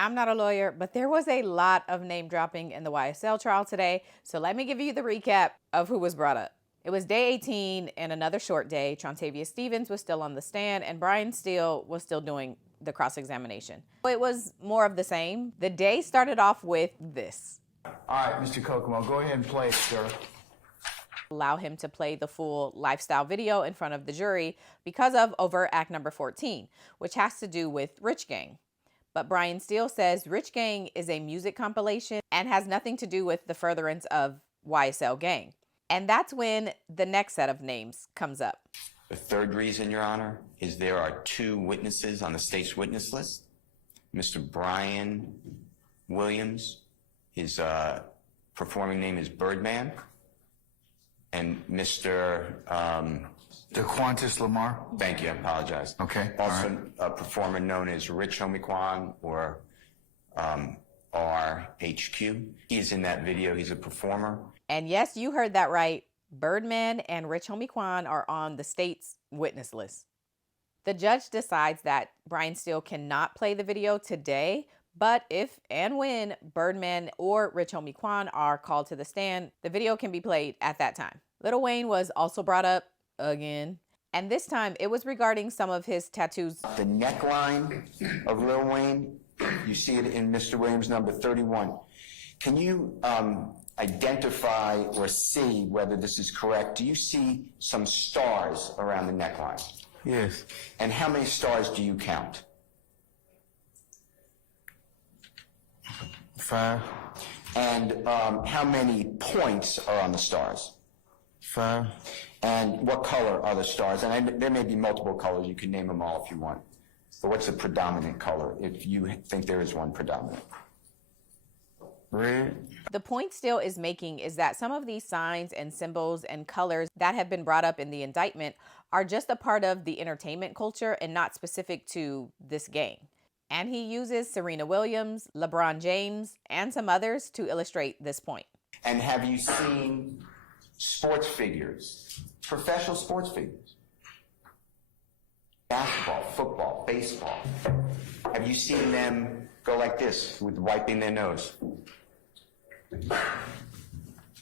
I'm not a lawyer, but there was a lot of name dropping in the YSL trial today, so let me give you the recap of who was brought up. It was day 18 and another short day. Trontavious Stephens was still on the stand and Brian Steele was still doing the cross-examination. It was more of the same. The day started off with this. All right, Mr. Kokomo, go ahead and play it, sir. Allow him to play the full lifestyle video in front of the jury because of overt act number 14, which has to do with Rich Gang. But Brian Steele says Rich Gang is a music compilation and has nothing to do with the furtherance of YSL Gang. And that's when the next set of names comes up. The third reason, Your Honor, is there are two witnesses on the state's witness list. Mr. Brian Williams, his performing name is Birdman, and Mr. DeQuantis Lamar. Thank you, I apologize. Okay. Also, right. a performer known as Rich Homie or RHQ. He's in that video. He's a performer. And yes, you heard that right. Birdman and Rich Homie Quan are on the state's witness list. The judge decides that Brian Steele cannot play the video today, but if and when Birdman or Rich Homie Quan are called to the stand, the video can be played at that time. Lil Wayne was also brought up again, and this time it was regarding some of his tattoos. The neckline of Lil Wayne, you see it in Mr. Williams number 31. Can you identify or see whether this is correct? Do you see some stars around the neckline? Yes. And how many stars do you count? 5. And how many points are on the stars? 5. And what color are the stars? And there may be multiple colors. You can name them all if you want. But what's the predominant color, if you think there is one predominant? Red. The point Steele is making is that some of these signs and symbols and colors that have been brought up in the indictment are just a part of the entertainment culture and not specific to this gang. And he uses Serena Williams, LeBron James, and some others to illustrate this point. And have you seen sports figures, professional sports figures? Basketball, football, baseball. Have you seen them go like this with wiping their nose?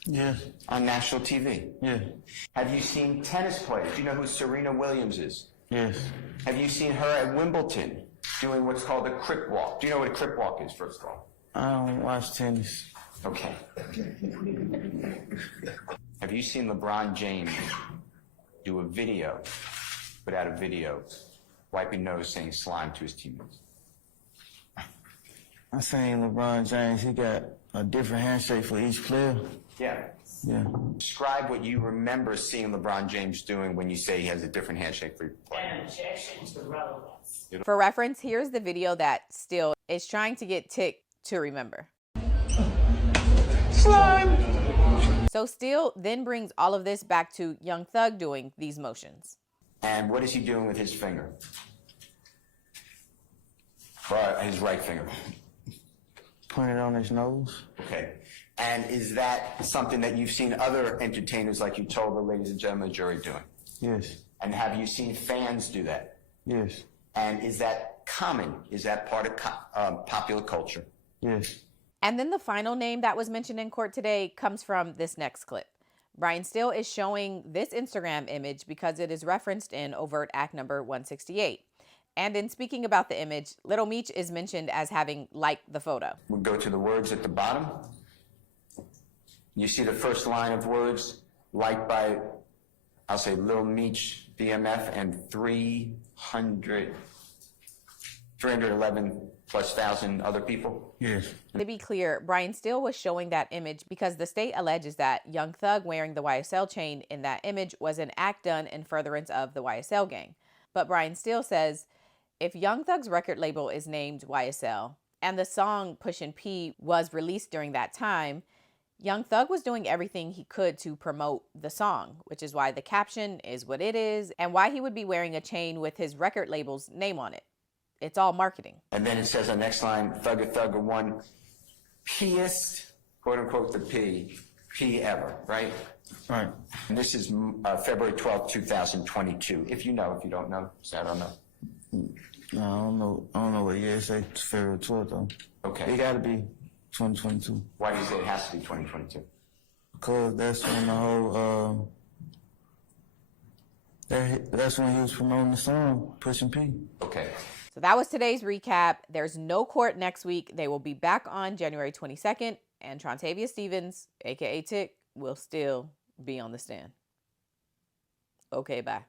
Yeah. On national TV? Yeah. Have you seen tennis players? Do you know who Serena Williams is? Yes. Have you seen her at Wimbledon doing what's called a crip walk? Do you know what a crip walk is, first of all? I don't watch tennis. Okay. Have you seen LeBron James do a video, put out a video, wiping nose saying slime to his teammates? I seen LeBron James, he got a different handshake for each player. Yeah. Yeah. Describe what you remember seeing LeBron James doing when you say he has a different handshake for each player. And objection to relevance. For reference, here's the video that Steele is trying to get Tick to remember. Slime! So Steele then brings all of this back to Young Thug doing these motions. And what is he doing with his finger? His right finger. Pointed on his nose. Okay. And is that something that you've seen other entertainers, like you told the ladies and gentlemen jury, doing? Yes. And have you seen fans do that? Yes. And is that common? Is that part of popular culture? Yes. And then the final name that was mentioned in court today comes from this next clip. Brian Steele is showing this Instagram image because it is referenced in overt act number 168. And in speaking about the image, Lil Meech is mentioned as having liked the photo. We'll go to the words at the bottom. You see the first line of words, liked by, I'll say, Lil Meech, BMF, and 311 plus thousand other people? Yes. To be clear, Brian Steele was showing that image because the state alleges that Young Thug wearing the YSL chain in that image was an act done in furtherance of the YSL gang. But Brian Steele says, if Young Thug's record label is named YSL and the song Pushin' P was released during that time, Young Thug was doing everything he could to promote the song, which is why the caption is what it is and why he would be wearing a chain with his record label's name on it. It's all marketing. And then it says on the next line, Thugger one, P-est, quote unquote, the P ever, right? Right. And this is February 12th, 2022. If you know, if you don't know, say I don't know. No, I don't know what year it say February 12th though. Okay. It gotta be 2022. Why do you say it has to be 2022? Because that's when the whole, that's when he was promoting the song, Pushing P. Okay. So that was today's recap. There's no court next week. They will be back on January 22nd, and Trontavious Stephens, aka Tick, will still be on the stand. Okay, bye.